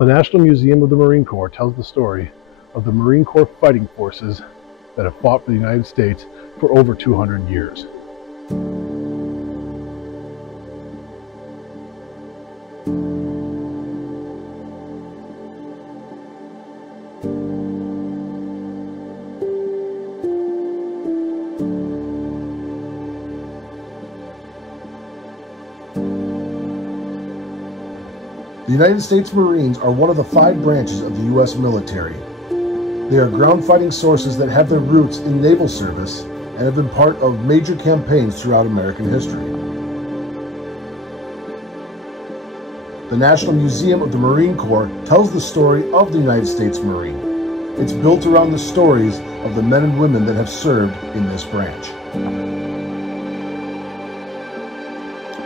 The National Museum of the Marine Corps tells the story of the Marine Corps fighting forces that have fought for the United States for over 200 years. The United States Marines are one of the 5 branches of the U.S. military. They are ground fighting sources that have their roots in naval service and have been part of major campaigns throughout American history. The National Museum of the Marine Corps tells the story of the United States Marine. It's built around the stories of the men and women that have served in this branch.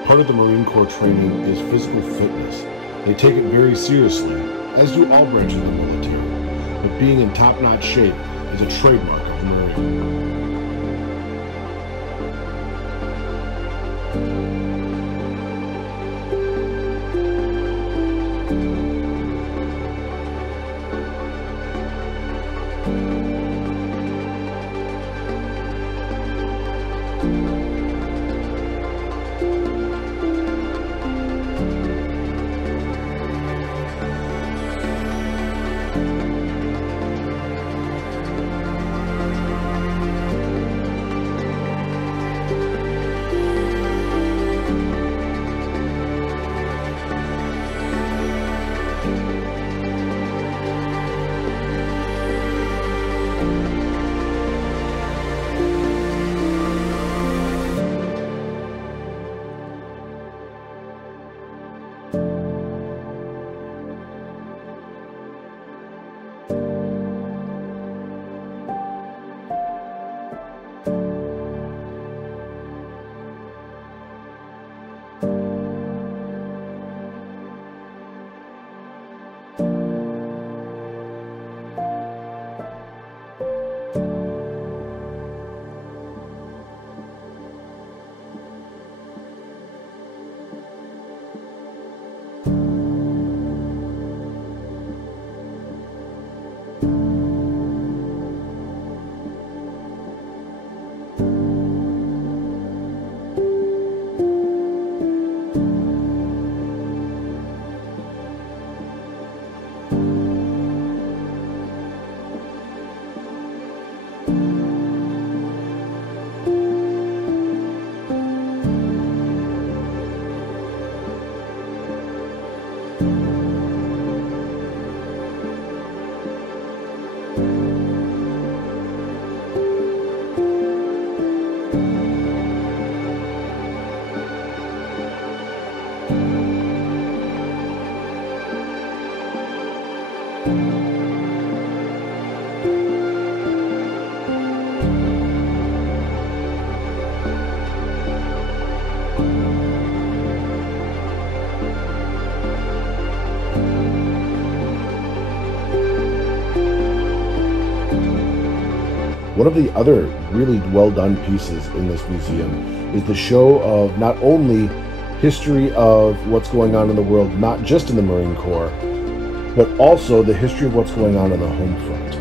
Part of the Marine Corps training is physical fitness. They take it very seriously, as do all branches of the military, but being in top-notch shape is a trademark of the Marine. One of the other really well-done pieces in this museum is the show of not only history of what's going on in the world, not just in the Marine Corps, but also the history of what's going on the home front.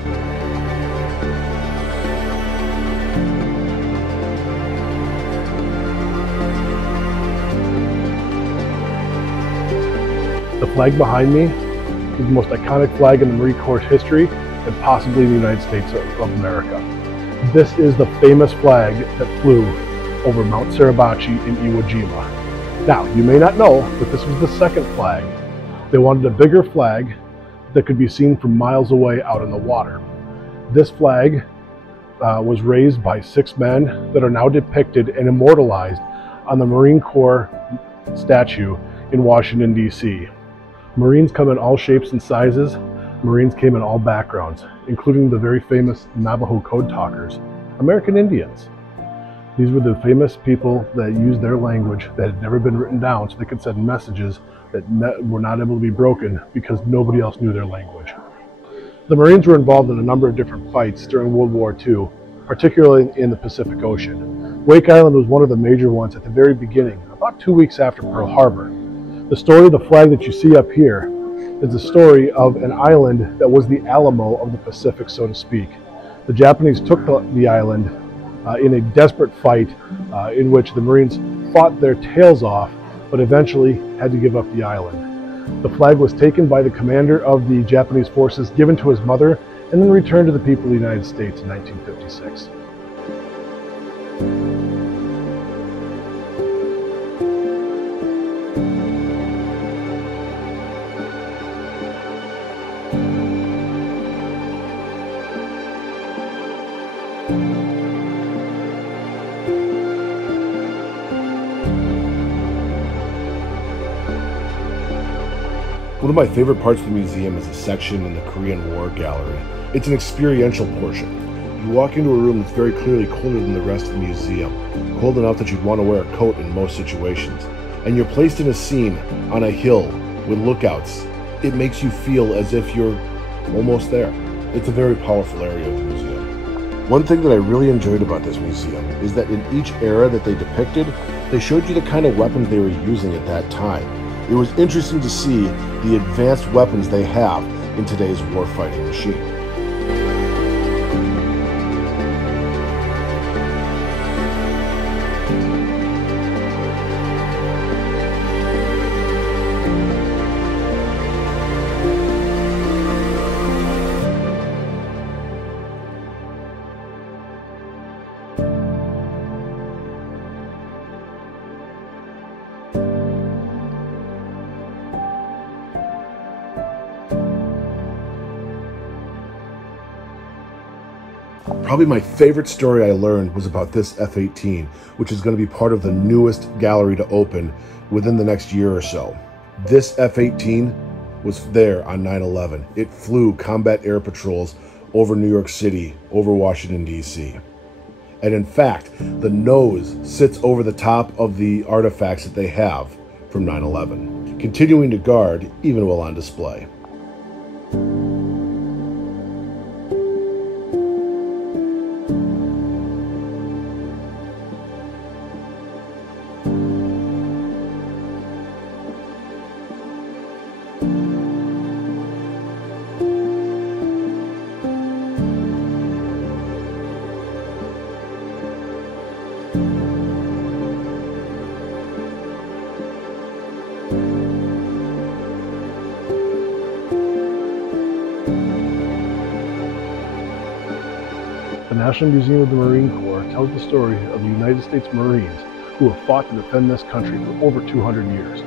The flag behind me is the most iconic flag in the Marine Corps history and possibly in the United States of America. This is the famous flag that flew over Mount Suribachi in Iwo Jima. Now, you may not know, but this was the second flag. They wanted a bigger flag that could be seen from miles away out in the water. This flag was raised by 6 men that are now depicted and immortalized on the Marine Corps statue in Washington, D.C. Marines come in all shapes and sizes. Marines came in all backgrounds, including the very famous Navajo code talkers, American Indians. These were the famous people that used their language that had never been written down so they could send messages that were not able to be broken because nobody else knew their language. The Marines were involved in a number of different fights during World War II, particularly in the Pacific Ocean. Wake Island was one of the major ones at the very beginning, about 2 weeks after Pearl Harbor. The story of the flag that you see up here is the story of an island that was the Alamo of the Pacific, so to speak. The Japanese took the island in a desperate fight in which the Marines fought their tails off, but eventually had to give up the island. The flag was taken by the commander of the Japanese forces, given to his mother, and then returned to the people of the United States in 1956. One of my favorite parts of the museum is a section in the Korean War Gallery. It's an experiential portion. You walk into a room that's very clearly colder than the rest of the museum, cold enough that you'd want to wear a coat in most situations. And you're placed in a scene on a hill with lookouts. It makes you feel as if you're almost there. It's a very powerful area of the museum. One thing that I really enjoyed about this museum is that in each era that they depicted, they showed you the kind of weapons they were using at that time. It was interesting to see the advanced weapons they have in today's warfighting machine. Probably my favorite story I learned was about this F-18, which is going to be part of the newest gallery to open within the next year or so. This F-18 was there on 9/11. It flew combat air patrols over New York City, over Washington, D.C. And in fact, the nose sits over the top of the artifacts that they have from 9/11, continuing to guard even while on display. The National Museum of the Marine Corps tells the story of the United States Marines who have fought to defend this country for over 200 years.